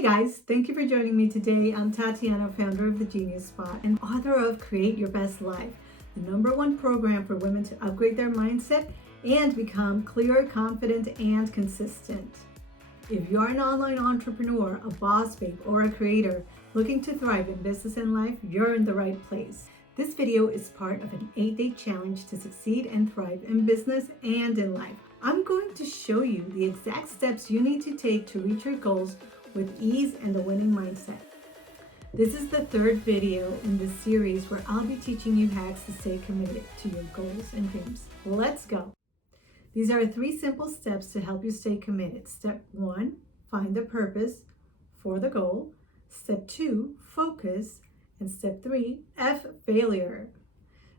Hey guys, thank you for joining me today. I'm Tatiana, founder of The Genius Spot and author of Create Your Best Life, the #1 program for women to upgrade their mindset and become clear, confident, and consistent. If you're an online entrepreneur, a boss babe, or a creator looking to thrive in business and life, you're in the right place. This video is part of an 8-day challenge to succeed and thrive in business and in life. I'm going to show you the exact steps you need to take to reach your goals with ease and a winning mindset. This is the third video in this series where I'll be teaching you hacks to stay committed to your goals and dreams. Let's go. These are 3 simple steps to help you stay committed. Step 1, find the purpose for the goal. Step 2, focus. And step 3, F, failure.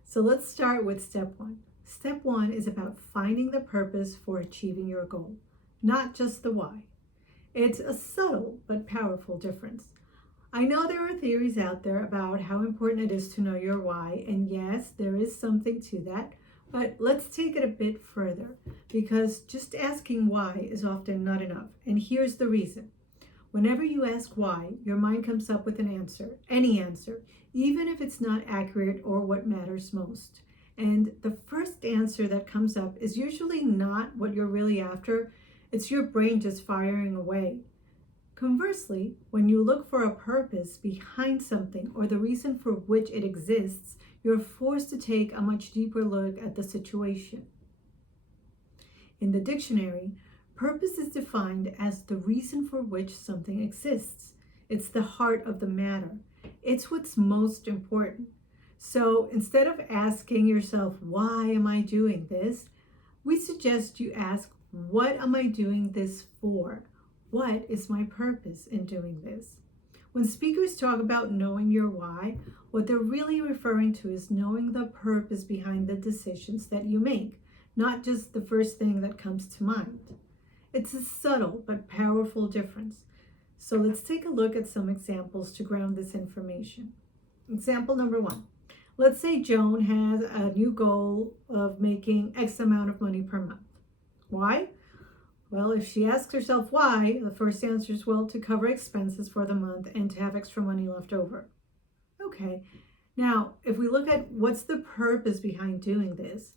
So let's start with step 1. Step 1 is about finding the purpose for achieving your goal, not just the why. It's a subtle but powerful difference. I know there are theories out there about how important it is to know your why, and yes, there is something to that, but let's take it a bit further, because just asking why is often not enough, and here's the reason. Whenever you ask why, your mind comes up with an answer, any answer, even if it's not accurate or what matters most. And the first answer that comes up is usually not what you're really after. It's your brain just firing away. Conversely, when you look for a purpose behind something or the reason for which it exists, you're forced to take a much deeper look at the situation. In the dictionary, purpose is defined as the reason for which something exists. It's the heart of the matter. It's what's most important. So instead of asking yourself, why am I doing this? We suggest you ask, what am I doing this for? What is my purpose in doing this? When speakers talk about knowing your why, what they're really referring to is knowing the purpose behind the decisions that you make, not just the first thing that comes to mind. It's a subtle but powerful difference. So let's take a look at some examples to ground this information. Example number 1. Let's say Joan has a new goal of making X amount of money per month. Why? Well, if she asks herself why, the first answer is, well, to cover expenses for the month and to have extra money left over. Okay, now if we look at what's the purpose behind doing this,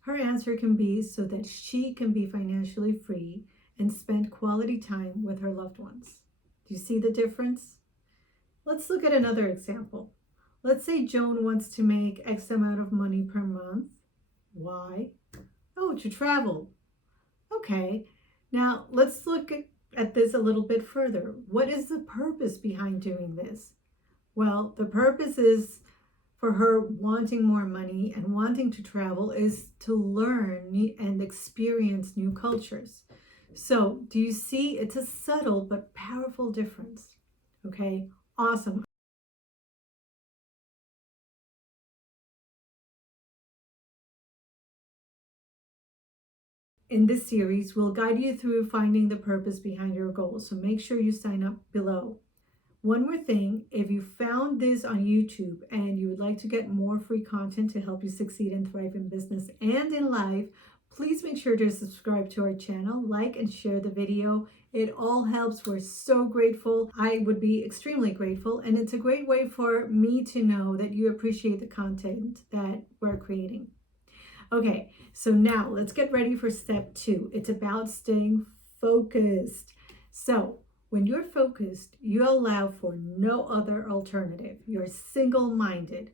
her answer can be so that she can be financially free and spend quality time with her loved ones. Do you see the difference? Let's look at another example. Let's say Joan wants to make X amount of money per month. Why? Oh, to travel. Okay, now let's look at this a little bit further. What is the purpose behind doing this? Well, the purpose is for her wanting more money and wanting to travel is to learn and experience new cultures. So do you see, it's a subtle but powerful difference? Okay, awesome. In this series, we'll guide you through finding the purpose behind your goals, so make sure you sign up below. One more thing, if you found this on YouTube and you would like to get more free content to help you succeed and thrive in business and in life, please make sure to subscribe to our channel, like and share the video. It all helps. We're so grateful. I would be extremely grateful, and it's a great way for me to know that you appreciate the content that we're creating. Okay, so now let's get ready for step 2. It's about staying focused. So when you're focused, you allow for no other alternative. You're single-minded.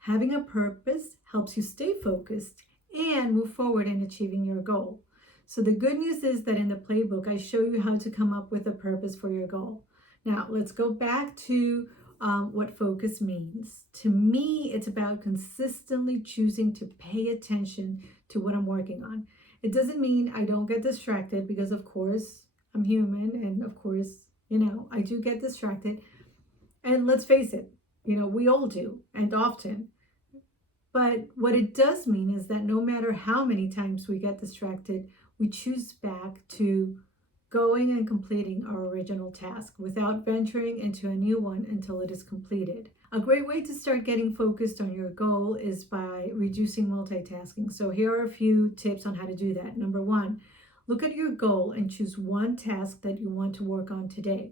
Having a purpose helps you stay focused and move forward in achieving your goal. So the good news is that in the playbook, I show you how to come up with a purpose for your goal. Now let's go back to what focus means. To me, it's about consistently choosing to pay attention to what I'm working on. It doesn't mean I don't get distracted, because of course I'm human, and of course, I do get distracted. And let's face it, we all do, and often. But what it does mean is that no matter how many times we get distracted, we choose back to going and completing our original task without venturing into a new one until it is completed. A great way to start getting focused on your goal is by reducing multitasking. So here are a few tips on how to do that. Number 1, look at your goal and choose one task that you want to work on today.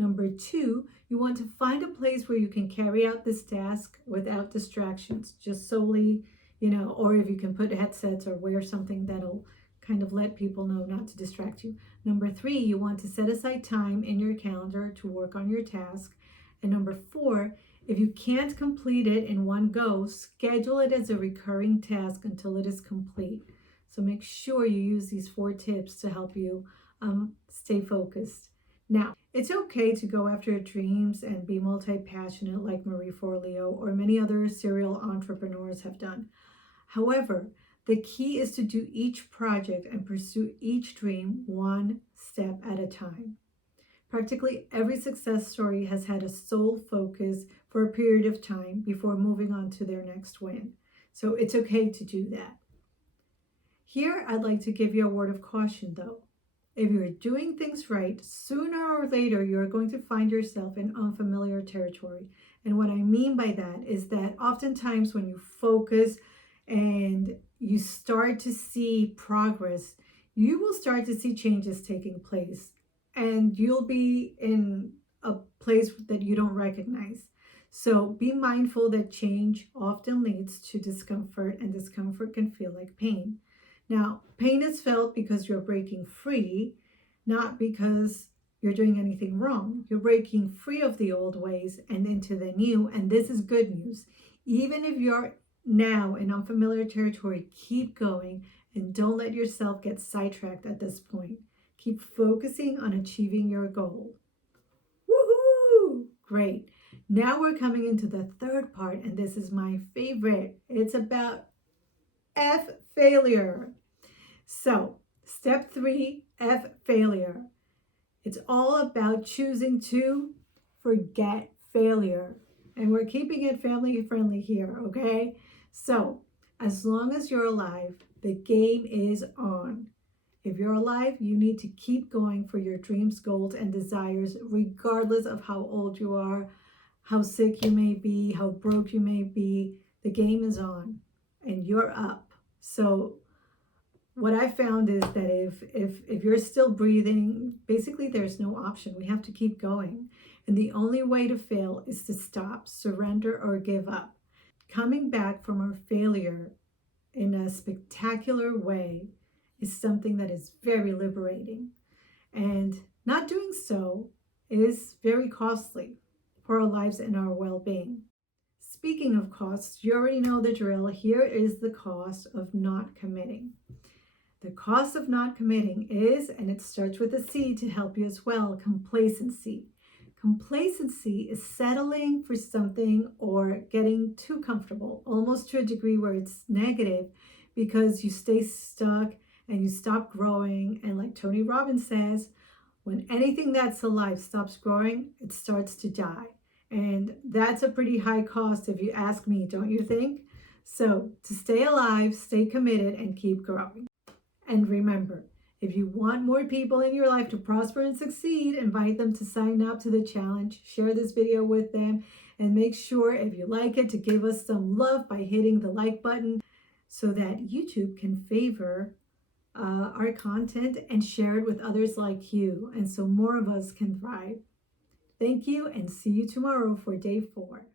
Number 2, you want to find a place where you can carry out this task without distractions, just solely, or if you can put headsets or wear something that'll kind of let people know not to distract you. Number 3, you want to set aside time in your calendar to work on your task. And number 4, if you can't complete it in one go, schedule it as a recurring task until it is complete. So make sure you use these 4 tips to help you stay focused. Now, it's okay to go after your dreams and be multi-passionate like Marie Forleo or many other serial entrepreneurs have done. However, the key is to do each project and pursue each dream one step at a time. Practically every success story has had a sole focus for a period of time before moving on to their next win. So it's okay to do that. Here, I'd like to give you a word of caution though. If you're doing things right, sooner or later, you're going to find yourself in unfamiliar territory. And what I mean by that is that oftentimes when you focus and you start to see progress, you will start to see changes taking place. And you'll be in a place that you don't recognize. So be mindful that change often leads to discomfort, and discomfort can feel like pain. Now, pain is felt because you're breaking free, not because you're doing anything wrong. You're breaking free of the old ways and into the new, and this is good news. Even if you're now in unfamiliar territory, keep going and don't let yourself get sidetracked at this point. Keep focusing on achieving your goal. Woohoo! Great. Now we're coming into the third part, and this is my favorite. It's about F failure. So, step 3, F failure. It's all about choosing to forget failure. And we're keeping it family friendly here, okay? So, as long as you're alive, the game is on. If you're alive, you need to keep going for your dreams, goals, and desires, regardless of how old you are, how sick you may be, how broke you may be. The game is on, and you're up. So what I found is that if you're still breathing, basically there's no option. We have to keep going. And the only way to fail is to stop, surrender, or give up. Coming back from our failure in a spectacular way is something that is very liberating. And not doing so is very costly for our lives and our well-being. Speaking of costs, you already know the drill. Here is the cost of not committing. The cost of not committing is, and it starts with a C to help you as well, complacency. Complacency is settling for something or getting too comfortable, almost to a degree where it's negative because you stay stuck and you stop growing. And like Tony Robbins says, when anything that's alive stops growing, it starts to die. And that's a pretty high cost if you ask me, don't you think? So to stay alive, stay committed, and keep growing. And remember, if you want more people in your life to prosper and succeed, invite them to sign up to the challenge, share this video with them, and make sure if you like it to give us some love by hitting the like button so that YouTube can favor our content and share it with others like you, and so more of us can thrive. Thank you, and see you tomorrow for day 4.